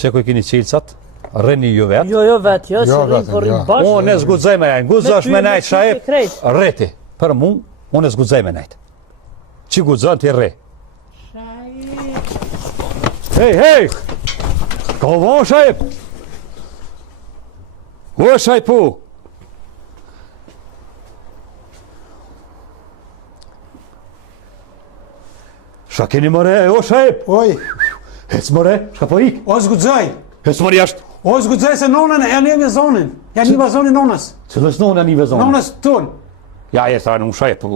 Që ku i kini qilësat, rreni ju vetë. Jo vetë, jo, që rrinë për rrinë bashkë. Unë e zgudzaj me najtë, gudzash me najtë, shajep, rreti. Për mu, unë e zgudzaj me najtë. Që gudzan të i rre. Hej! Ka vonë, shajep! O, shajpu! Shka keni mëre, o, shajep! Oj, Hec mëre, shka po ik? o zgudzaj. Hec mëre jashtë. O zgudzaj se nonën e një zonin. Ja një zonin nonës. Cëllës nona një vezon? Nonës ton. Ja, e thra në më shajep.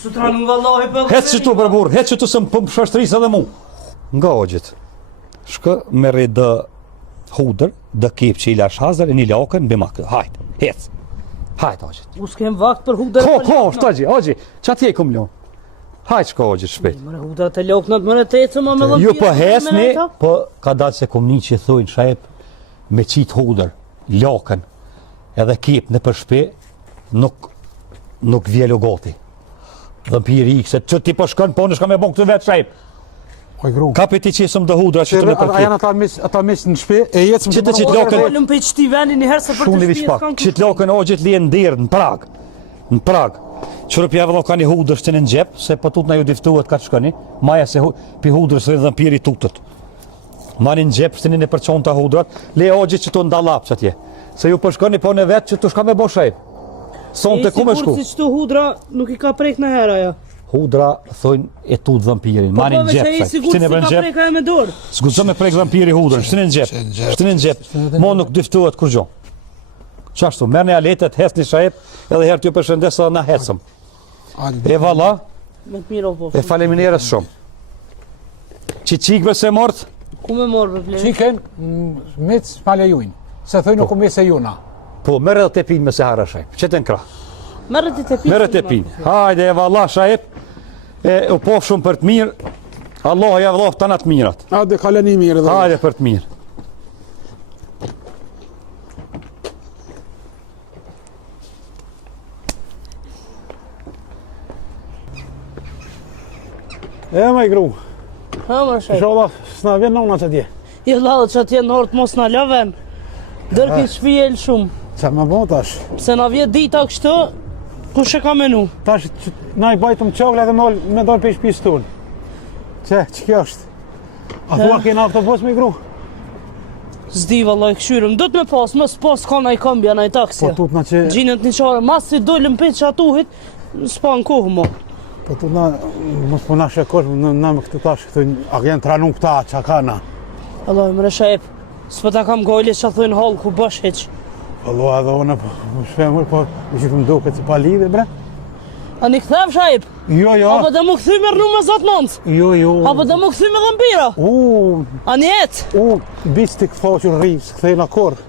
Së tra në vallahi për Hec që tu për burë, hec që tu se më pëm shashtërisë edhe mu. Nga ogjit. Shkë me re dë hudër, dë kip që i lash hazër e një lakën be makë. Hajt, hec. Hajt, ogjit. U s'kem vakt për hudër. Shtagji, ogjit. Qa t'je kum ljonë? Hajt shko ogjit shpejt. Mëre hudër të loknat, mëre të ecë më me lëmpira. Ju për hesni, për ka datë se kum një që thujnë shajep me qitë hudër, lakën, edhe kip në për shpe, nuk vjelo gati. Dhëmpiri i, se që ti po shkën, po në shka me bon këtë vetë shajep. Oj gru. Kapi ti qesëm dë hudra që të me përkip. A janë ata mis në shpe, e jetës më Që të qitë lakën, Volëm për qëti vendi një herë se për të shumë një pak, qitë lakën ogjit lijen ndirë në Prag. Në Prag. Qërëpja vëllo ka një hudrë shtë në gjep, se po tut na ju diftuat ka të shkëni, maja se pi hudrës rrë dhëmpiri tutët. Ma një në gjep shtë një përqon të hudrat, le ogjit që të ndalap që atje. Se ju përshkëni po në vetë që të shka me bo shajp. Son të ku me shku. Si qëtu hudra nuk i ka prek në hera ja. Hudra thojnë e tut dhëmpirin, ma një në gjep shajp. Sigur si ka prek e me dorë. S'gudzë me prek dhëmpiri hudrën, shtë një në gjep. Shtë një në gjep. Mo nuk diftuat kur gjo. Qashtu, merë një aletet, hes një shajp, edhe herë t'ju përshëndes edhe na hecëm. E valla, e faleminderes shumë. Që qikve se mort? Ku me morë për flesh? Qiken, mic shpalja jujnë. Se thëj nuk u me se juna. Po, merë edhe te pinë me se hara shajp, që të në kra. Merë të te pinë. Merë te pinë. Hajde e valla shajp, e u pof shumë për të mirë, Allah ja vëlloh të natë mirat. Hajde, kaleni mirë dhe. Hajde për të mirë. E ma i gru. Ha më shajp. Shola, s'na vjen nona që tje. Jo ladë që atje në orët mos në lëven. Dërki shvijel shumë. Qa me bo tash? Pse na vjet dita kështu, kush e ka menu? Tash, na i bajtëm qogla dhe me dojnë për shpisë tonë. Që kjo është? A thua kena autobus me i gru? Zdi vallaj këshyrëm, do të me pas, mos pas ka na i kambja na i taksja. Po tut na që... Gjinët një qare, mas si dollëm për që atuhit, s'pa në kohë mo. Po tut na, mos po na shekosh, na me këtë tash, këtë a jenë tranun këta, qa ka na? Allah, më rëshajp, s'po ta kam gojle që thujnë halë ku bësh heq. Allo, edhe one, po, shpemur, po, që të më duke që pa lidhe, bre? A një këthev, shajp? Jo, jo. Apo dhe mu këthy me rnu me zotë nëndës? Jo. Apo dhe mu këthy me dhëmpira? A një jetë? Bistik thoqër rrivës, këthej në korë.